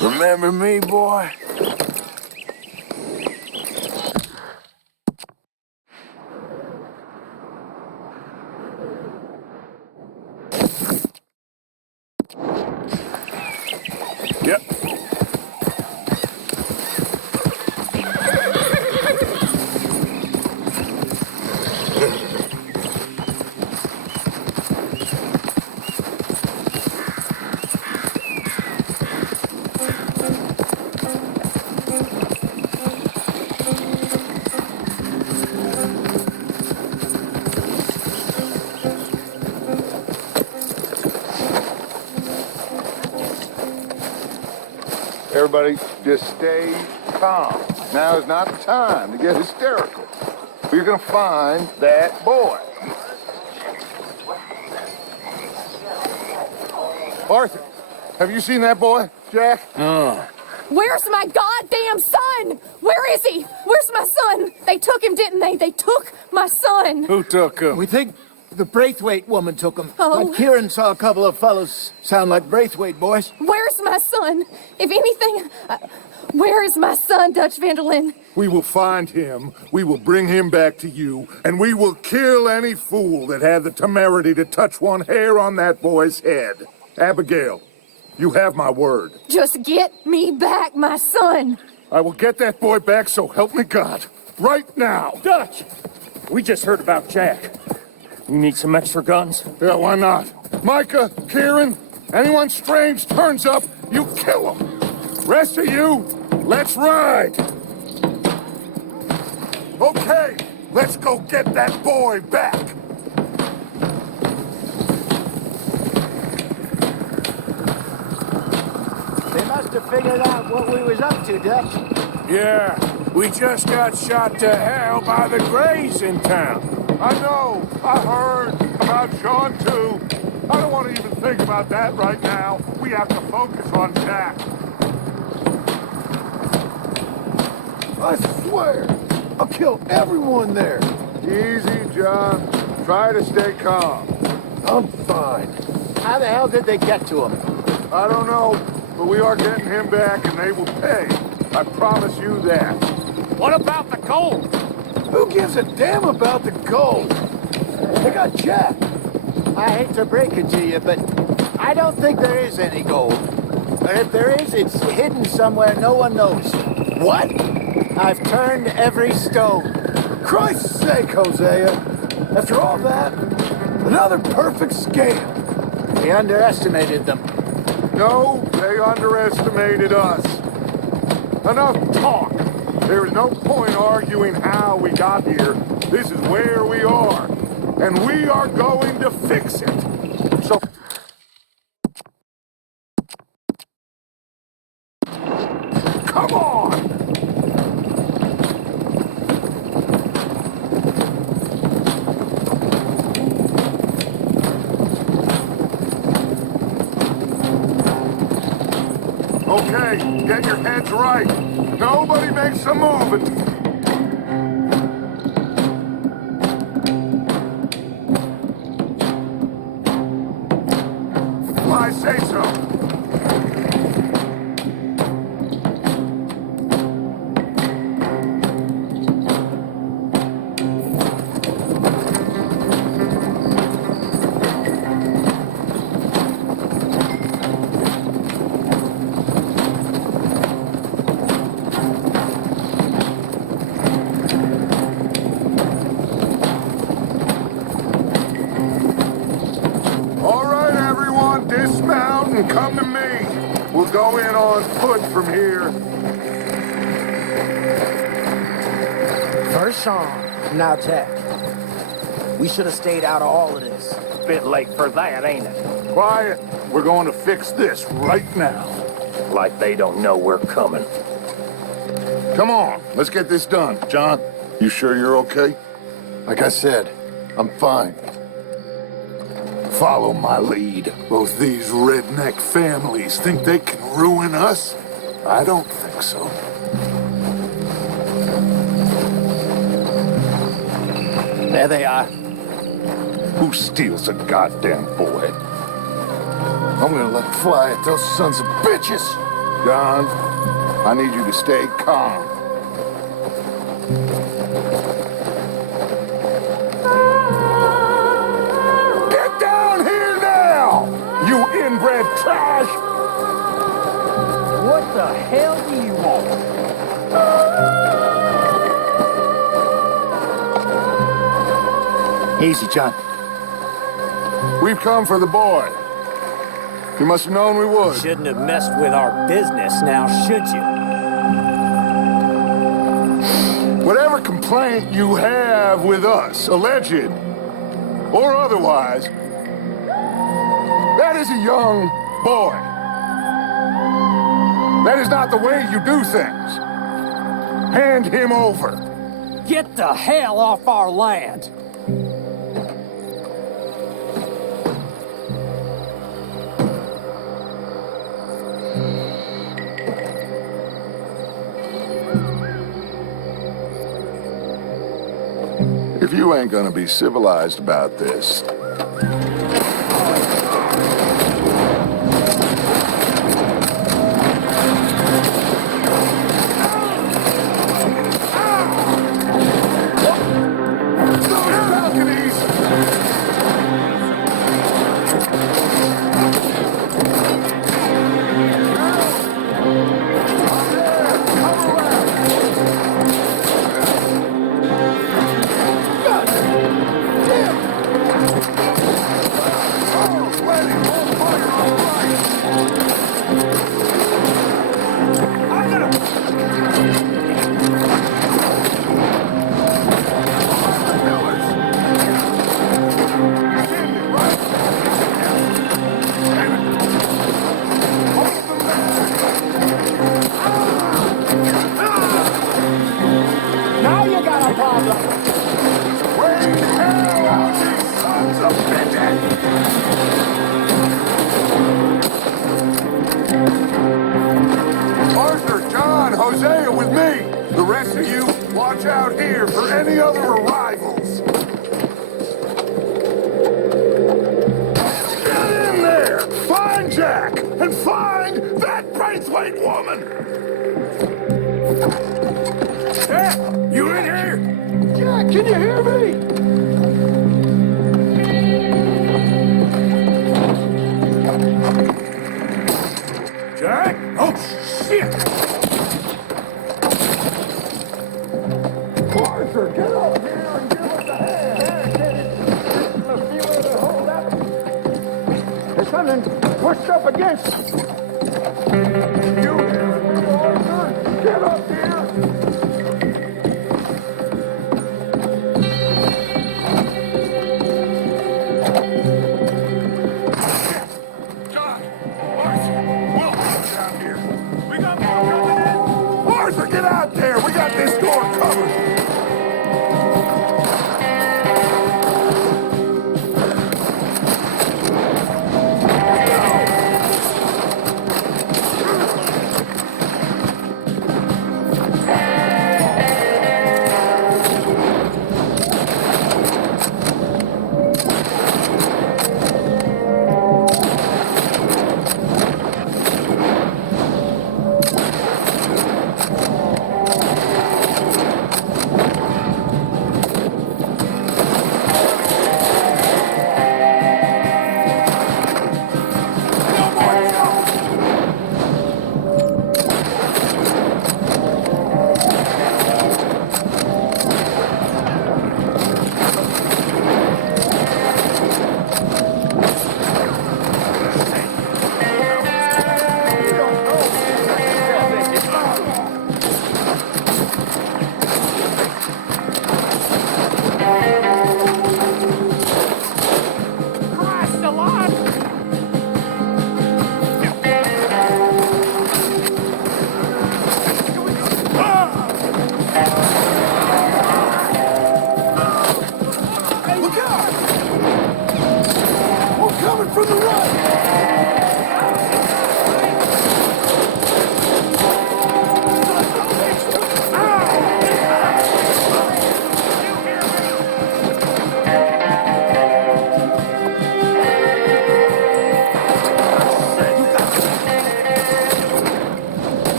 Remember me, boy? Yep. Everybody, just stay calm. Now is not the time to get hysterical. We're gonna find that boy. Arthur, have you seen that boy, Jack? Where's my goddamn son? Where is he? Where's my son? They took him, didn't they? They took my son. Who took him? We think the Braithwaite woman took him. Oh. Kieran saw a couple of fellows sound like Braithwaite boys. Where's my son? If anything, where is my son, Dutch Vanderlyn? We will find him, we will bring him back to you, and we will kill any fool that had the temerity to touch one hair on that boy's head. Abigail, you have my word. Just get me back, my son. I will get that boy back, so help me God. Right now. Dutch! We just heard about Jack. You need some extra guns? Yeah, why not? Micah, Kieran, anyone strange turns up, you kill him. Rest of you, let's ride. Okay, let's go get that boy back. They must have figured out what we was up to, Dutch. Yeah, we just got shot to hell by the Greys in town. I know, I heard about Sean too. I don't want to even think about that right now. We have to focus on Jack. I swear, I'll kill everyone there. Easy, John. Try to stay calm. I'm fine. How the hell did they get to him? I don't know, but we are getting him back and they will pay. I promise you that. What about the gold? Who gives a damn about the gold? They got Jack. I hate to break it to you, but I don't think there is any gold. Or if there is, it's hidden somewhere no one knows. What? I've turned every stone. For Christ's sake, Hosea. After all that, another perfect scam. We underestimated them. No, they underestimated us. Enough talk. There is no point arguing how we got here. This is where we are. And we are going to fix it. So... Come on! Okay, get your heads right. Nobody makes a move until... I say so. on foot from here. First song. Now, Jack. We should have stayed out of all of this. Bit late for that, ain't it? Quiet. We're going to fix this right now. Like they don't know we're coming. Come on, let's get this done. John, you sure you're okay? Like I said, I'm fine. Follow my lead. Both these redneck families think they can ruin us? I don't think so. There they are. Who steals a goddamn boy? I'm gonna let fly at those sons of bitches. Don, I need you to stay calm. Get down here now, you inbred trash! What the hell do you want? Easy, John. We've come for the boy. You must have known we would. Shouldn't have messed with our business, now should you? Whatever complaint you have with us, alleged or otherwise, that is a young boy. That is not the way you do things. Hand him over. Get the hell off our land! If you ain't gonna be civilized about this, Now you got a problem. rain hell on these sons of bitches! Arthur, John, Hosea with me. The rest of you, watch out here for any other arrivals. Get in there! Find Jack! And find that Braithwaite woman! Jack, you in here? Jack, can you hear me? Jack? Oh, shit! Arthur, get up here and give us a hand! There's something pushed up against us. You hear me, Arthur? Get up here! John, Arthur, Will, down here. We got more coming in. Arthur, get out there! We got this door covered.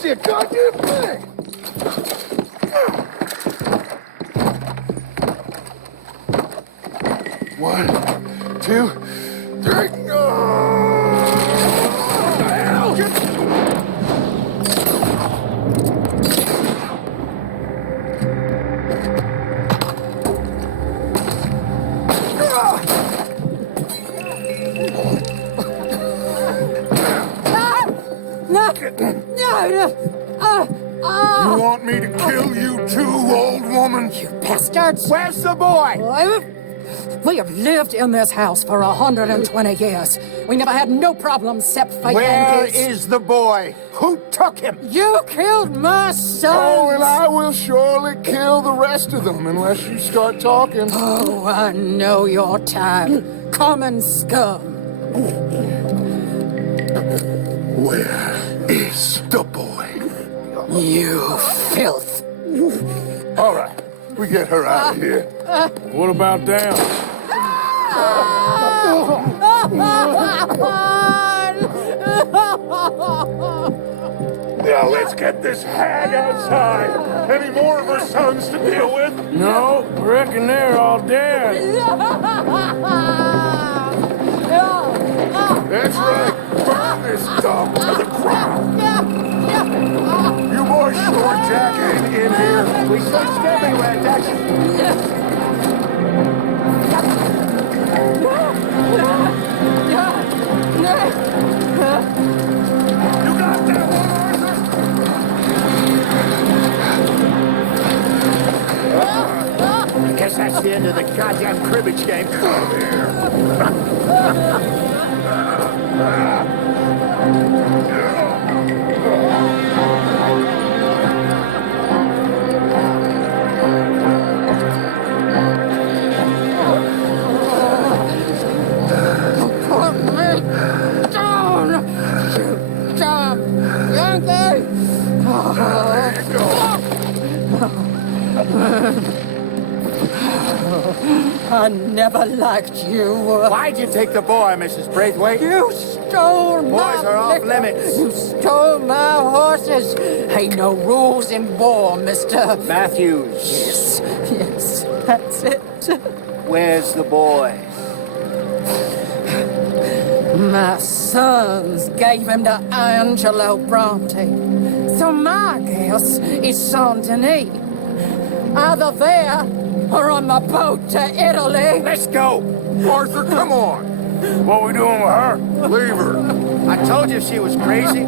see a goddamn thing! One, two, three. What the hell? You want me to kill you too, old woman? You bastards! Where's the boy? We have lived in this house for 120 years. We never had no problems except for Where Yankees. is the boy? Who took him? You killed my son! Oh, and I will surely kill the rest of them unless you start talking. Oh, I know your type. Common scum. Where is the boy? You filth. All right, we get her out of here. What about them? Now let's get this hag outside. Any more of her sons to deal with? No, reckon they're all dead. That's right. Burn this dump to the ground. You boys sure Jack ain't in here? We searched everywhere, Dutch. You got that one, I guess that's the end of the goddamn cribbage game. Come here. Put me down! You damn Yankee! There you go. I never liked you. Why'd you take the boy, Mrs. Braithwaite? You stole my Boys are off liquor. limits. You stole my horses. Ain't no rules in war, mister. Matthews, Yes, yes, that's it. where's the boy? My sons gave him to Angelo Bronte. So my guess is Saint Denis. Either there or on the boat to Italy. Let's go. Arthur, come on. What we doing with her? Leave her. I told you she was crazy.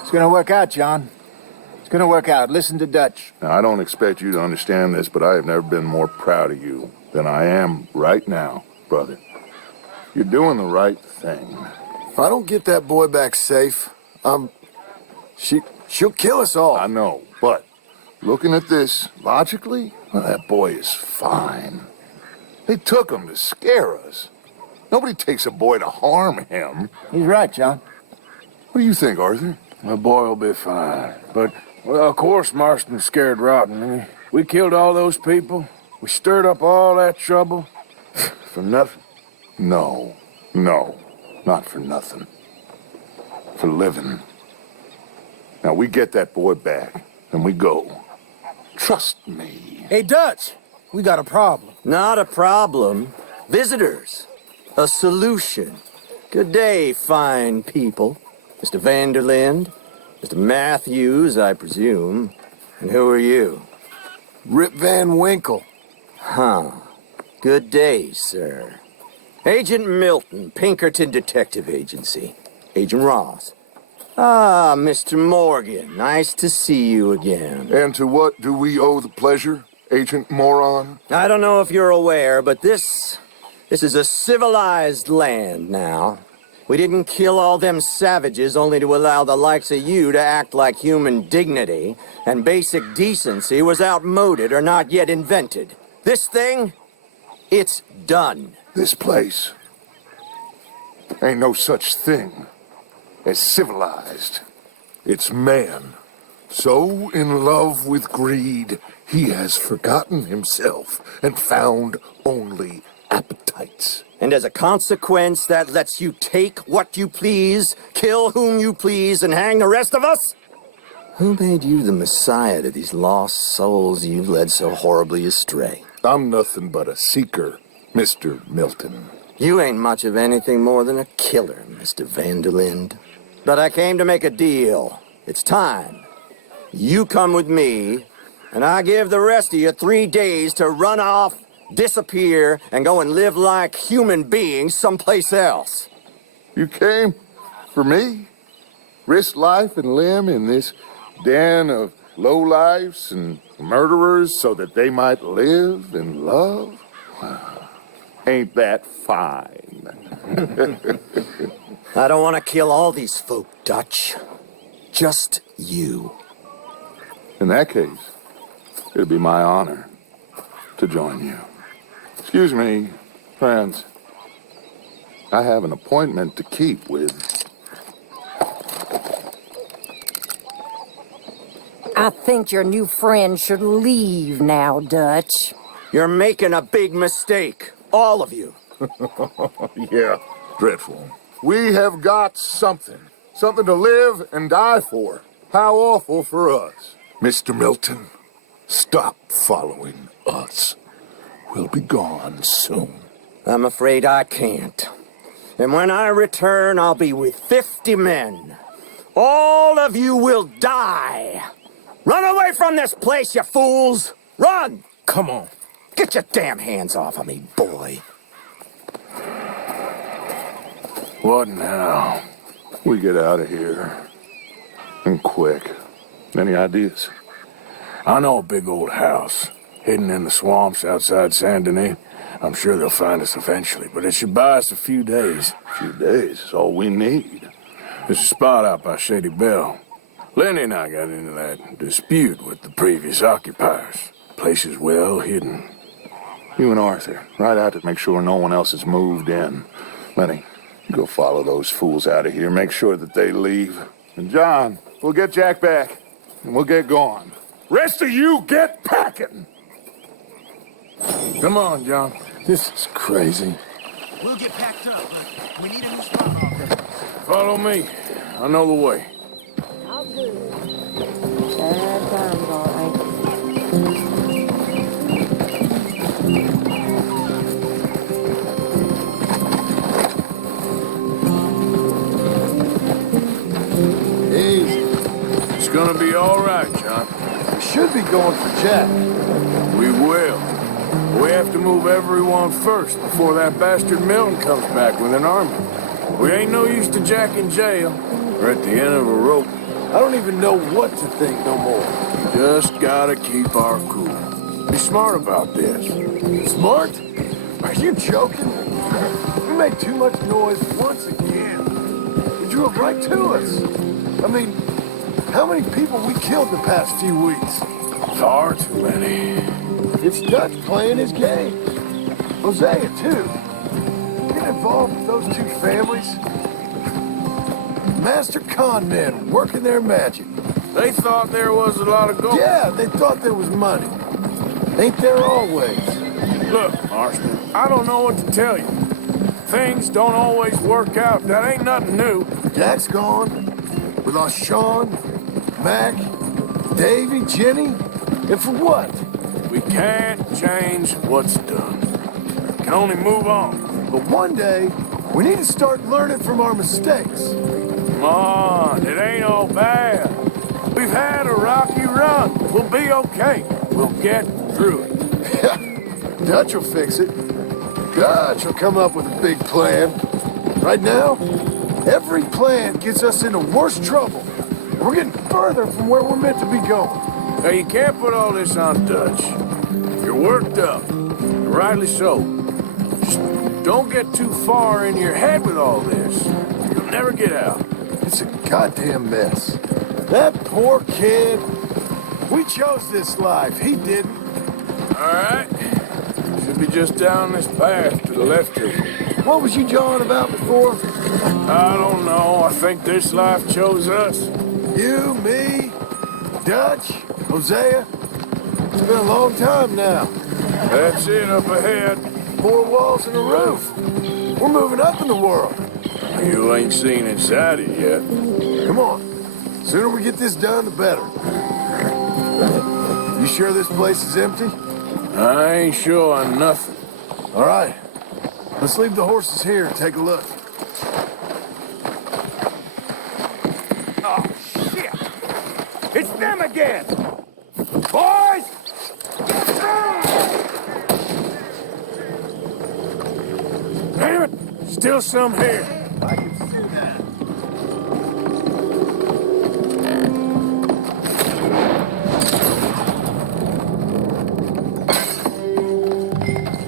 It's gonna work out, John. It's gonna work out. Listen to Dutch. Now, I don't expect you to understand this, but I have never been more proud of you than I am right now, brother. You're doing the right thing. If I don't get that boy back safe, she'll kill us all. I know, but looking at this logically, well, that boy is fine. They took him to scare us. Nobody takes a boy to harm him. He's right, John. What do you think, Arthur? My boy will be fine. But, well, of course Marston's scared rotten. We killed all those people. We stirred up all that trouble. For nothing? No, not for nothing. For living. Now, we get that boy back, and we go. Trust me. Hey, Dutch, we got a problem. Not a problem. Visitors. A solution. Good day, fine people. Mr. Vanderlind, Mr. Matthews, I presume. And who are you? Rip Van Winkle. Huh. Good day, sir. Agent Milton, Pinkerton Detective Agency. Agent Ross. Ah, Mr. Morgan, nice to see you again. And to what do we owe the pleasure, Agent Moron? I don't know if you're aware, but this is a civilized land now. We didn't kill all them savages only to allow the likes of you to act like human dignity, and basic decency was outmoded or not yet invented. This thing, it's done. This place, Ain't no such thing as civilized. It's man. So in love with greed, he has forgotten himself and found only appetites. And as a consequence, that lets you take what you please, kill whom you please, and hang the rest of us? Who made you the messiah to these lost souls you've led so horribly astray? I'm nothing but a seeker, Mr. Milton. You ain't much of anything more than a killer, Mr. Vanderlind. But I came to make a deal. It's time. You come with me, and I give the rest of you 3 days to run off, disappear, and go and live like human beings someplace else. You came for me? Risk life and limb in this den of lowlifes and murderers so that they might live and love? Ain't that fine? I don't want to kill all these folk, Dutch. Just you. In that case, it'd be my honor to join you. Excuse me, friends. I have an appointment to keep with... I think your new friend should leave now, Dutch. You're making a big mistake. All of you. Yeah, dreadful. We have got something. Something to live and die for. How awful for us. Mr. Milton, stop following us. We'll be gone soon. I'm afraid I can't. And when I return, I'll be with 50 men. All of you will die. Run away from this place, you fools! Run! Come on. Get your damn hands off of me, boy. What now? We get out of here. And quick. Any ideas? I know a big old house, hidden in the swamps outside Saint Denis. I'm sure they'll find us eventually, but it should buy us a few days. A few days is all we need. There's a spot out by Shady Bell. Lenny and I got into that dispute with the previous occupiers. Place is well hidden. You and Arthur, ride out to make sure no one else has moved in. Lenny, you go follow those fools out of here. Make sure that they leave. And John, we'll get Jack back, and we'll get going. Rest of you, get packing! Come on, John. This is crazy. We'll get packed up, but we need a new spot. Follow me. I know the way. I'll do it. Bad times, all right. Easy. It's gonna be all right, John. We should be going for Jack. We will. We have to move everyone first before that bastard Milton comes back with an army. We ain't no use to Jack in jail. We're at the end of a rope. I don't even know what to think no more. Just gotta keep our cool. Be smart about this. Smart? Are you joking? We made too much noise once again. They drove right to us. I mean, how many people we killed the past few weeks? Far too many. It's Dutch playing his game. Hosea, too. Getting involved with those two families. Master con men working their magic. They thought there was a lot of gold. Yeah, they thought there was money. Ain't there always? Look, Marston, I don't know what to tell you. Things don't always work out. That ain't nothing new. Jack's gone. We lost Sean, Mac, Davy, Jenny. And for what? We can't change what's done. We can only move on. But one day, we need to start learning from our mistakes. Come on, it ain't all bad. We've had a rocky run. We'll be okay. We'll get through it. Dutch will fix it. Dutch will come up with a big plan. Right now, every plan gets us into worse trouble. We're getting further from where we're meant to be going. Now, you can't put all this on Dutch. You're worked up, and rightly so. Just don't get too far in your head with all this. You'll never get out. It's a goddamn mess. That poor kid. We chose this life. He didn't. All right. Should be just down this path to the left here. What was you jawing about before? I don't know. I think this life chose us. You, me, Dutch, Hosea. It's been a long time now. That's it up ahead. 4 walls and a roof. We're moving up in the world. You ain't seen inside it yet. Come on. Sooner we get this done, the better. You sure this place is empty? I ain't sure on nothing. All right. Let's leave the horses here and take a look. Oh, shit! It's them again! Boys! Damn it! Still some here. I can see that.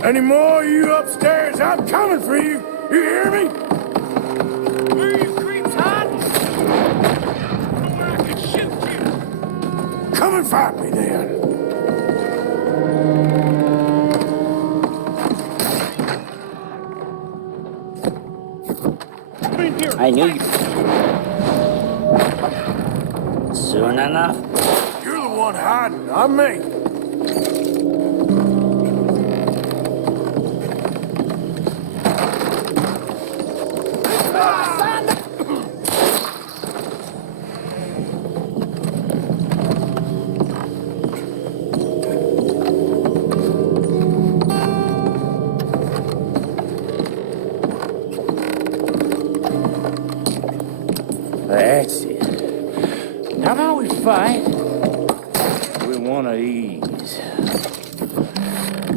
Any more of you upstairs? I'm coming for you. You hear me? Where are you creeps hiding? Somewhere I can shoot you. Come and fight me then. I knew you. Soon enough. You're the one hiding, not me. That's it. How about we fight with one of these?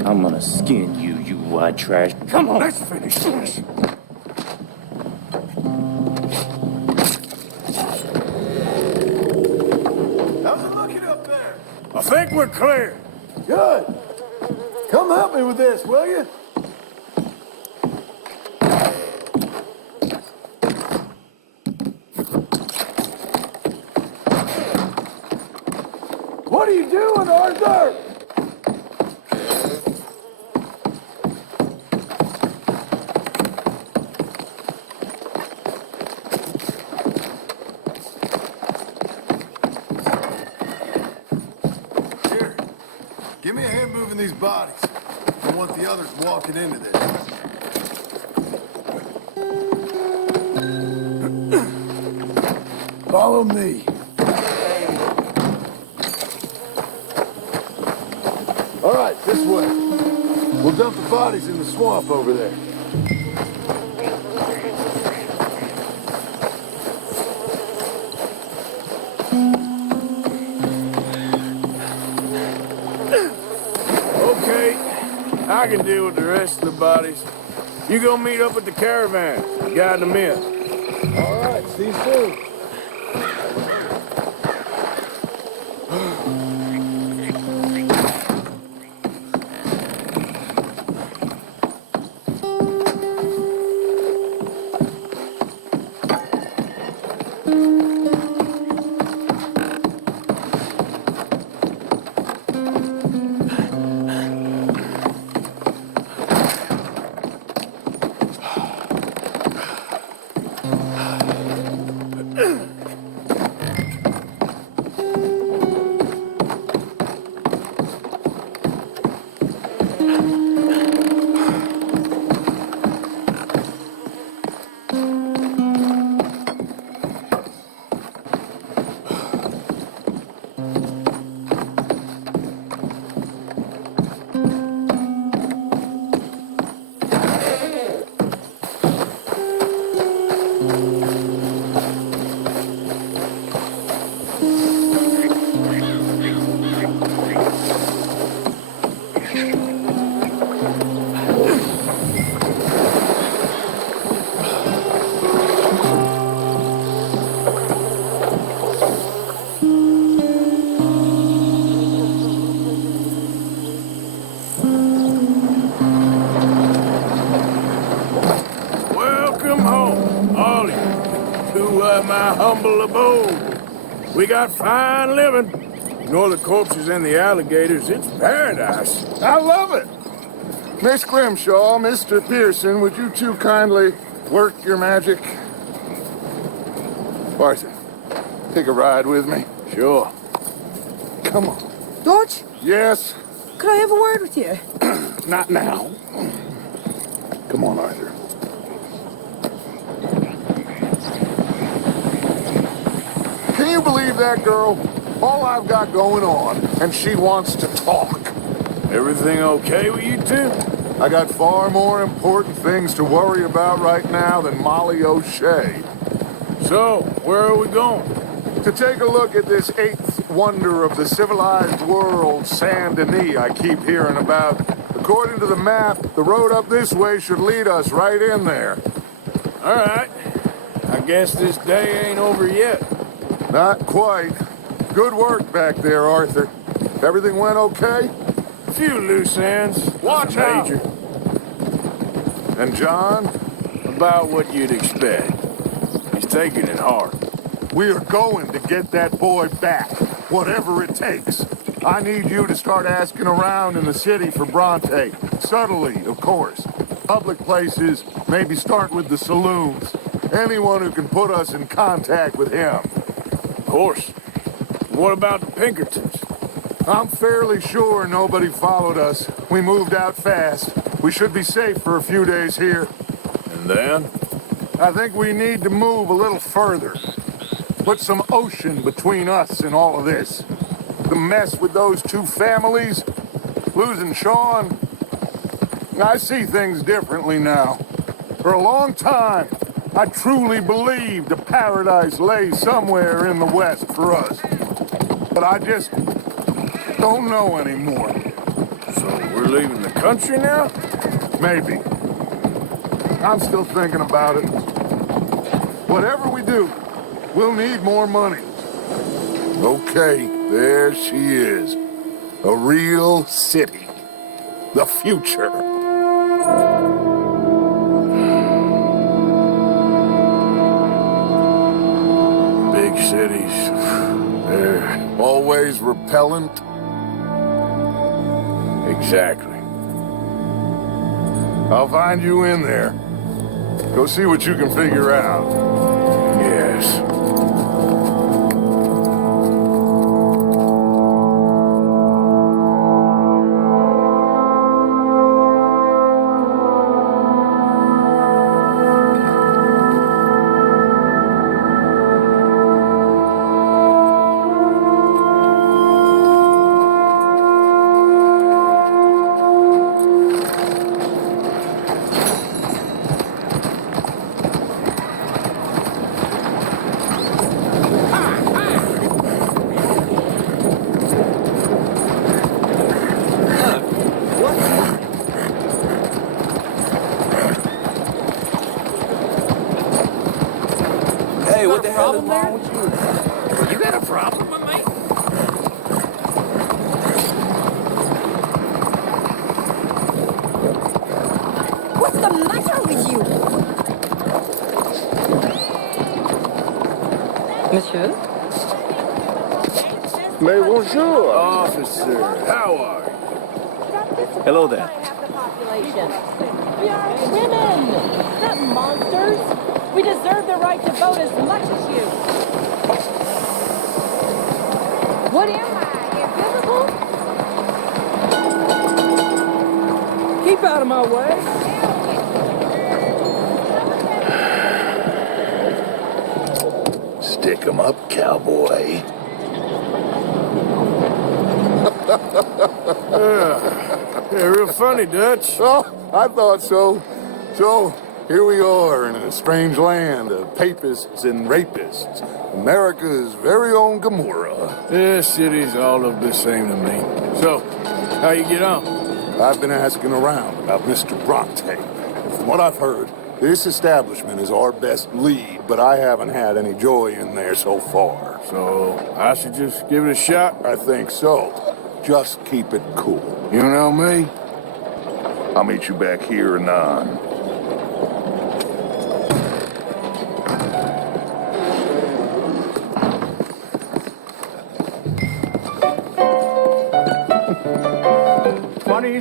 I'm gonna skin you, you white trash. Come on, let's finish this. How's it looking up there? I think we're clear. Good. Come help me with this, will you? What are you doing, Arthur? Here, give me a hand moving these bodies. I want the others walking into this. Follow me. All right, this way. We'll dump the bodies in the swamp over there. Okay, I can deal with the rest of the bodies. You go meet up with the caravan. Guide them in. All right, see you soon. My humble abode. We got fine living. Ignore the corpses and the alligators. It's paradise. I love it. Miss Grimshaw, Mr. Pearson, would you two kindly work your magic? Arthur, take a ride with me. Sure. Come on. Dodge, Yes? could I have a word with you? Not now. Come on, Arthur. Can you believe that girl? All I've got going on, and she wants to talk. Everything okay with you two? I got far more important things to worry about right now than Molly O'Shea. So, where are we going? To take a look at this eighth wonder of the civilized world, Saint Denis, I keep hearing about. According to the map, the road up this way should lead us right in there. All right. I guess this day ain't over yet. Not quite. Good work back there, Arthur. Everything went okay? A few loose ends. Watch out! Major. And John? About what you'd expect. He's taking it hard. We are going to get that boy back, whatever it takes. I need you to start asking around in the city for Bronte. Subtly, of course. Public places, maybe start with the saloons. Anyone who can put us in contact with him. Of course. What about the Pinkertons? I'm fairly sure nobody followed us. We moved out fast. We should be safe for a few days here. And then? I think we need to move a little further. Put some ocean between us and all of this. The mess with those two families, losing Sean. I see things differently now. For a long time, I truly believed a paradise lay somewhere in the West for us. But I just don't know anymore. So we're leaving the country now? Maybe. I'm still thinking about it. Whatever we do, we'll need more money. Okay, there she is. A real city. The future. Big cities. They're... Always repellent. Exactly. I'll find you in there. Go see what you can figure out. Yes. Hey, what the hell is wrong with you? You got a problem with me? What's the matter with you? Monsieur? Mais bonjour. Officer, how are you? Hello there. We are women, not monsters. We deserve the right to vote as much as you. What am I, invisible? Keep out of my way. Stick 'em up, cowboy. Yeah, real funny, Dutch. Oh, I thought so. So, here we are in a strange land of papists and rapists. America's very own Gomorrah. This city's all look the same to me. So, how you get on? I've been asking around about Mr. Bronte. From what I've heard, this establishment is our best lead, but I haven't had any joy in there so far. So, I should just give it a shot? I think so. Just keep it cool. You know me? I'll meet you back here anon.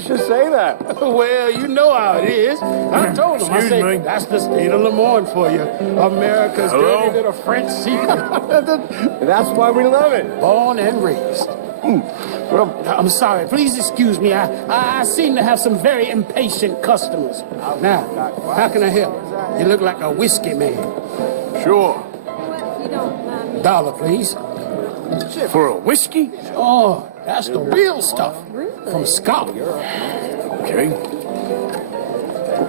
you should say that. Well, you know how it is. I told him. I Excuse said, me. that's the state of Lemoyne for you. America's Hello? dirty little French secret. That's why we love it. Born and raised. Well, I'm sorry. Please excuse me. I seem to have some very impatient customers. Now, how can I help? You look like a whiskey man. Sure. $1, please. For a whiskey? Oh, that's the real stuff. From Scotland. Okay.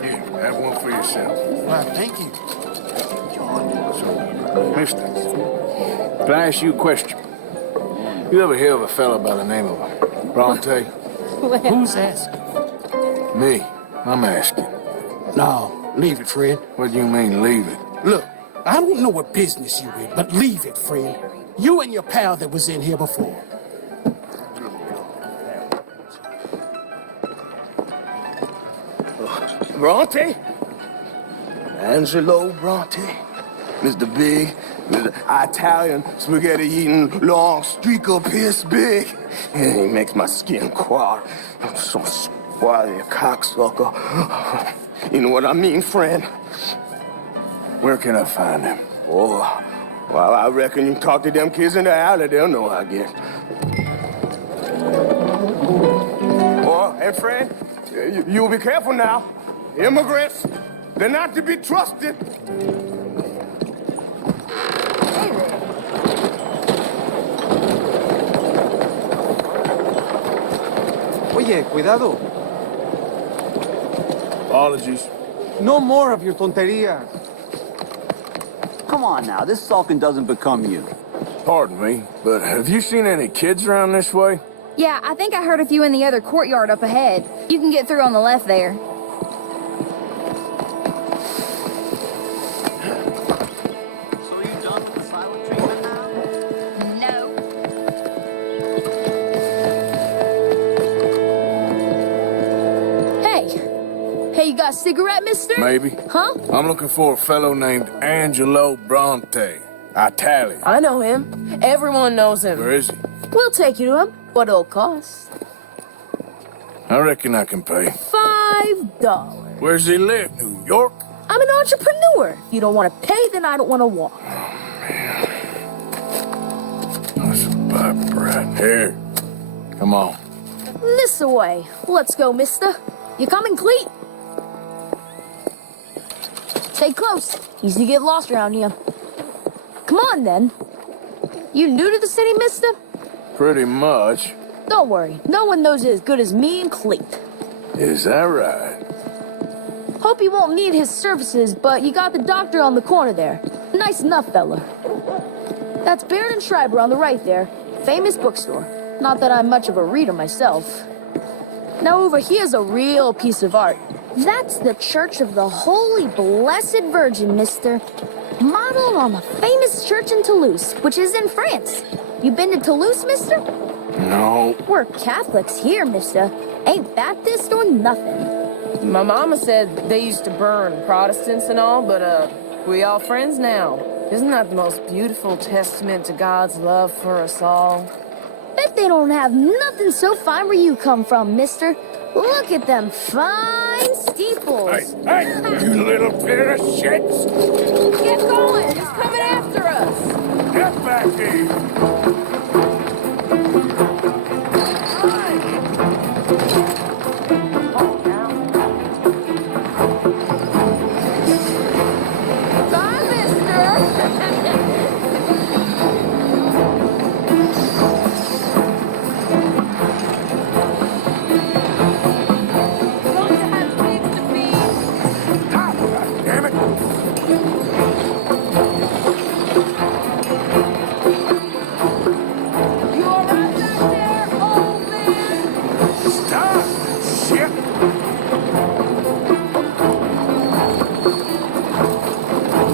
Here, have one for yourself. Well, thank you. So, mister, can I ask you a question? You ever hear of a fella by the name of Bronte? Who's asking? Me. I'm asking. No, leave it, friend. What do you mean, leave it? Look, I don't know what business you in, but leave it, friend. You and your pal that was in here before. Bronte? Angelo Bronte? Mr. Big, Mr. Italian spaghetti-eating long streaker piss big. And he makes my skin crawl. I'm so squally cocksucker. You know what I mean, friend? Where can I find him? Oh, well, I reckon you talk to them kids in the alley, they'll know, I guess. Oh, and friend, you'll be careful now. Immigrants, they're not to be trusted. Oye, cuidado. Apologies. No more of your tonterías. Come on now, this sulking doesn't become you. Pardon me, but have you seen any kids around this way? Yeah, I think I heard a few in the other courtyard up ahead. You can get through on the left there. So are you done with the silent treatment now? No. Hey, you got a cigarette, mister? Maybe. Huh? I'm looking for a fellow named Angelo Bronte. Italian. I know him. Everyone knows him. Where is he? We'll take you to him. What it'll cost? I reckon I can pay. $5. Where's he live? New York? I'm an entrepreneur. If you don't want to pay, then I don't want to walk. That's a bad brat. Here. Come on. This way. Let's go, mister. You coming, Cleet? Stay close. Easy to get lost around here. Come on, then. You new to the city, mister? Pretty much. Don't worry. No one knows it as good as me and Cleet. Is that right? Hope you won't need his services, but you got the doctor on the corner there. Nice enough, fella. That's Baird and Schreiber on the right there. Famous bookstore. Not that I'm much of a reader myself. Now over here's a real piece of art. That's the Church of the Holy Blessed Virgin, mister. Modeled on the famous church in Toulouse, which is in France. You been to Toulouse, mister? No. We're Catholics here, mister. Ain't Baptist or nothing. My mama said they used to burn Protestants and all, but, we all friends now. Isn't that the most beautiful testament to God's love for us all? Bet they don't have nothing so fine where you come from, mister. Look at them fine steeples. Hey, you little pair of shits! Get going! He's coming after us! Get back here! Bye, mister! Damn it! You all right back there, old man? Stop! Shit!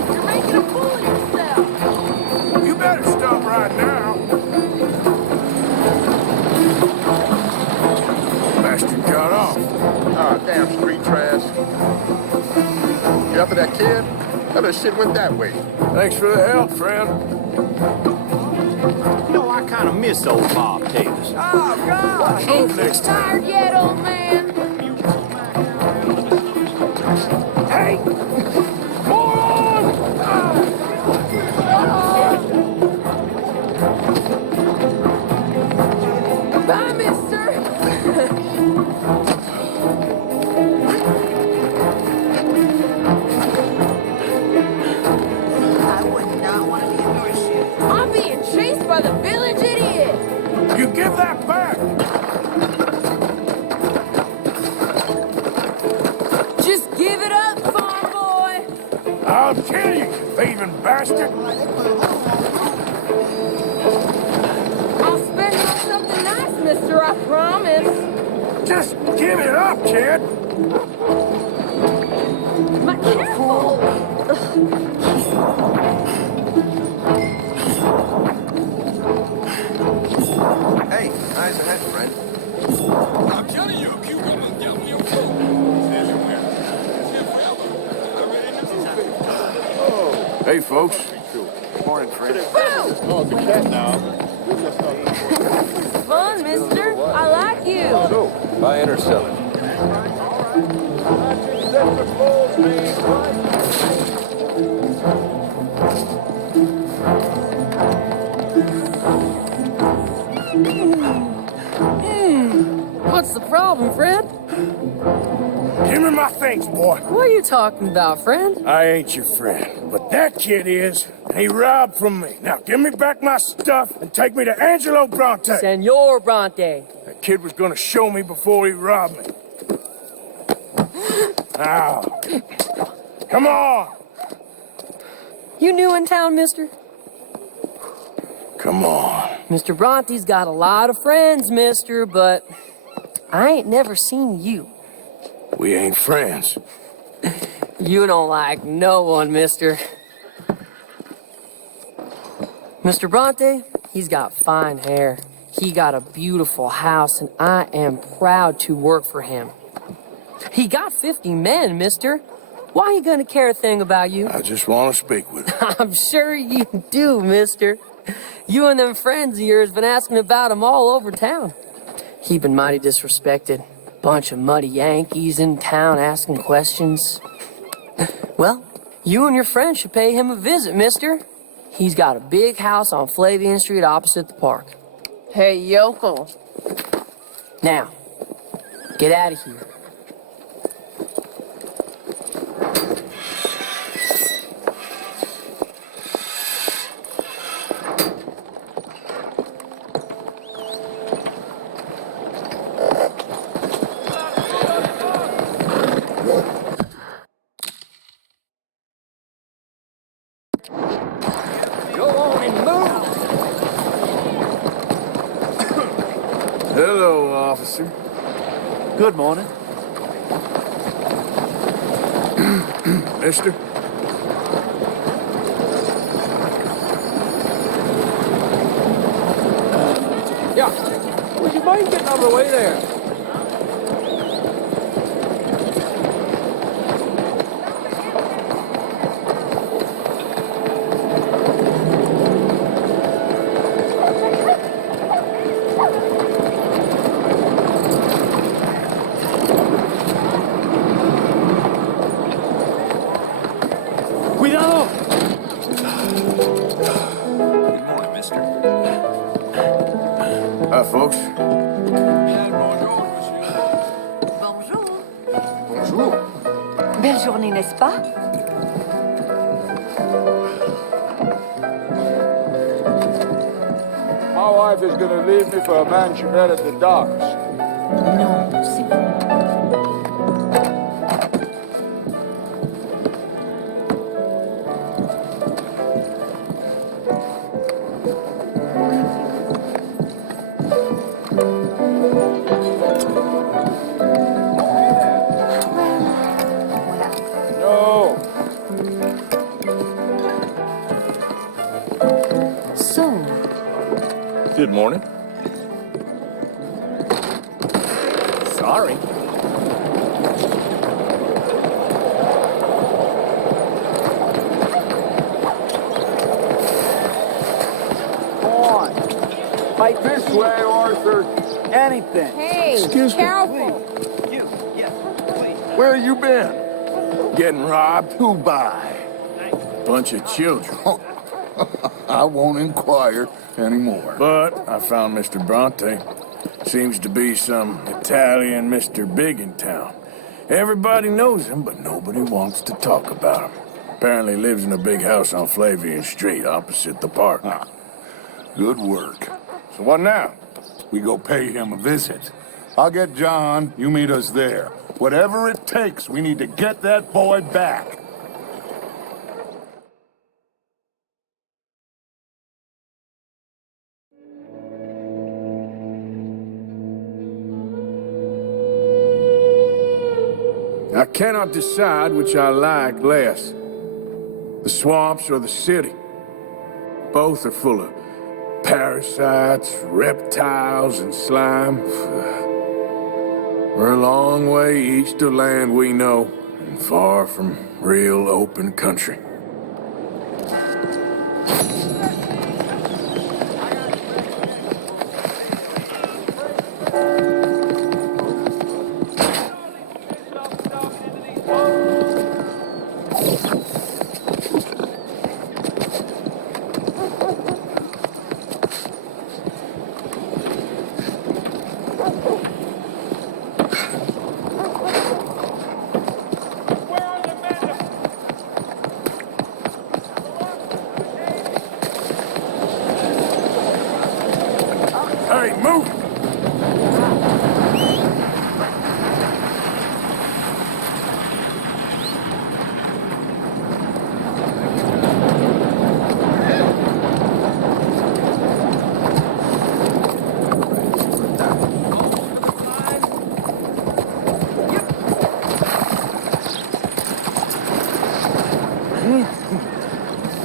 You're making a fool of yourself! You better stop right now. Bastard got off. Ah, damn street trash. You after that kid? That other shit went that way. Thanks for the help, friend. You know, I kind of miss old Bob Davis. Oh, God! Hope next time. Tired yet, old man? I'll kill you, thieving bastard! I'll spend you on something nice, mister, I promise. Just give it up, kid! Careful! Hey, eyes ahead, friend. I'm telling you, if you come get me, Hey, folks. Morning, friend. Oh, the cat now. Fun, mister. I like you. Buy it or sell it. What's the problem, friend? Give me my things, boy. What are you talking about, friend? I ain't your friend, but that kid is. And he robbed from me. Now, give me back my stuff and take me to Angelo Bronte. Senor Bronte. That kid was gonna show me before he robbed me. Now, come on. You new in town, mister? Come on. Mr. Bronte's got a lot of friends, mister, but I ain't never seen you. We ain't friends. You don't like no one, mister. Mr. Bronte, he's got fine hair. He got a beautiful house, and I am proud to work for him. He got 50 men, mister. Why he gonna care a thing about you? I just want to speak with him. I'm sure you do, mister. You and them friends of yours been asking about him all over town. He been mighty disrespected. Bunch of muddy Yankees in town asking questions. Well, you and your friend should pay him a visit, mister. He's got a big house on Flavian Street opposite the park. Hey, yokel. Now, get out of here. Hello, officer. Good morning. Mister? Yeah. Would you mind getting out of the way there? Cuidado! Good morning, mister. Hi, folks. Bonjour. Bonjour. Belle journée, n'est-ce pas? My wife is going to leave me for a man she met at the docks. Non, c'est vous. No. So, Good morning. Sorry. Come on. Fight This way, Arthur. anything. Hey, Excuse me, careful. You, yes, please. Where you been? Getting robbed? Who by? Bunch of children. I won't inquire anymore. But I found Mr. Bronte. Seems to be some Italian Mr. Big in town. Everybody knows him, but nobody wants to talk about him. Apparently lives in a big house on Flavian Street opposite the park. Good work. So what now? We go pay him a visit. I'll get John. You meet us there. Whatever it takes, we need to get that boy back. I cannot decide which I like less. The swamps or the city. Both are full of parasites, reptiles, and slime. We're a long way east of land we know, and far from real open country. Hey, move!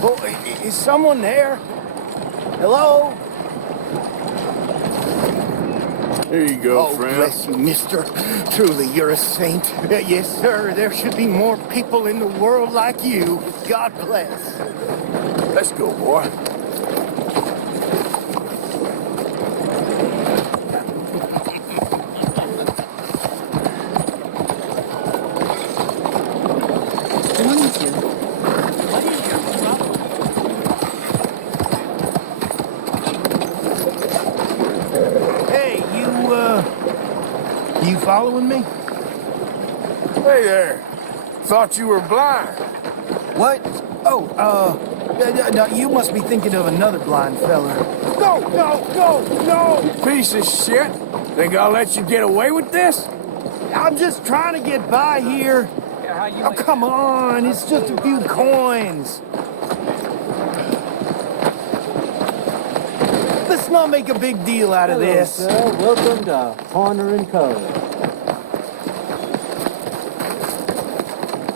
Oh, is someone there? Hello? Here you go, Oh, friend. bless you, mister. Truly, you're a saint. Yes, sir. There should be more people in the world like you. God bless. Let's go, boy. You following me? Hey there. Thought you were blind. What? Oh, no, you must be thinking of another blind fella. No, no, no, no! You piece of shit. Think I'll let you get away with this? I'm just trying to get by here. Oh, come on. It's just a few coins. Let's not make a big deal out of this. Sir. Welcome to Horner and Co.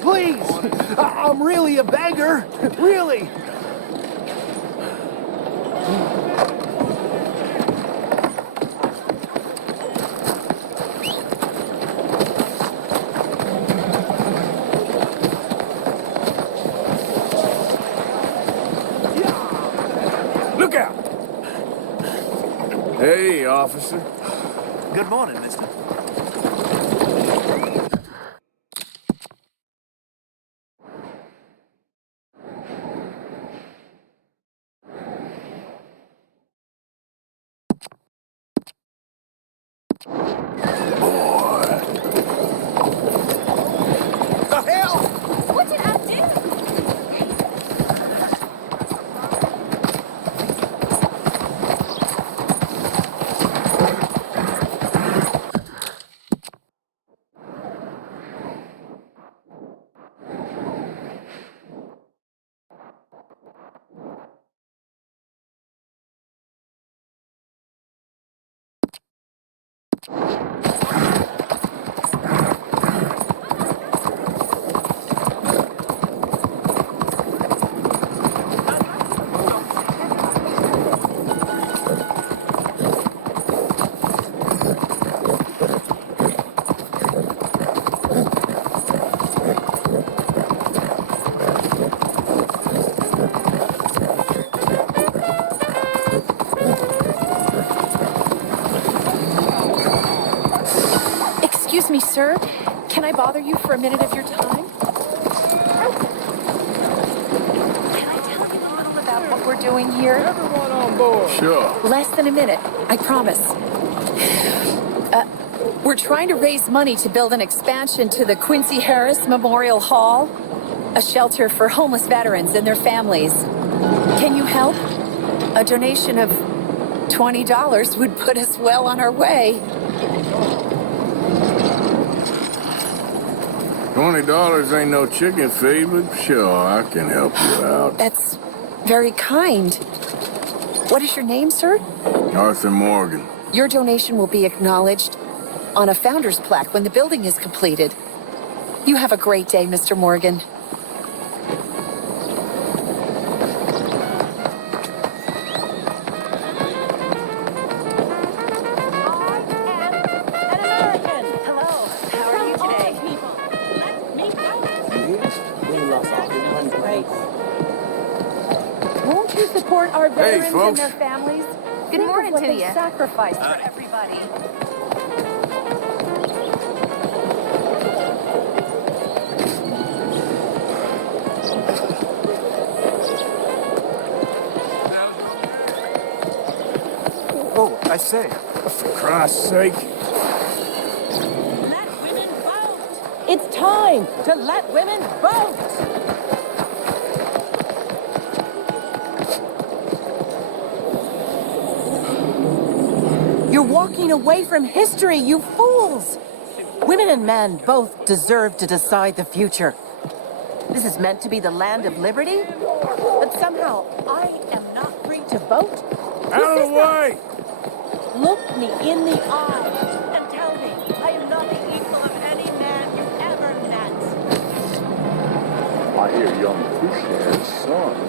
Please! I'm really a beggar. Really. Look out! Hey, officer. Good morning, mister. What did I do? Excuse me, sir. Can I bother you for a minute of your time? Can I tell you a little about what we're doing here? Everyone on board. Sure. Less than a minute, I promise. We're trying to raise money to build an expansion to the Quincy Harris Memorial Hall, a shelter for homeless veterans and their families. Can you help? A donation of $20 would put us well on our way. $20 ain't no chicken feed, but sure, I can help you out. That's very kind. What is your name, sir? Arthur Morgan. Your donation will be acknowledged on a founder's plaque when the building is completed. You have a great day, Mr. Morgan. Won't you support our veterans and folks. their families? Good Think morning of what to they ya. sacrificed for everybody. Oh, I say. For Christ's sake. It's time to let women vote! You're walking away from history, you fools! Women and men both deserve to decide the future. This is meant to be the land of liberty, but somehow I am not free to vote? Out of the way! Look me in the eye and tell me I am not the equal of any man you ever met. I hear young Fishhead's son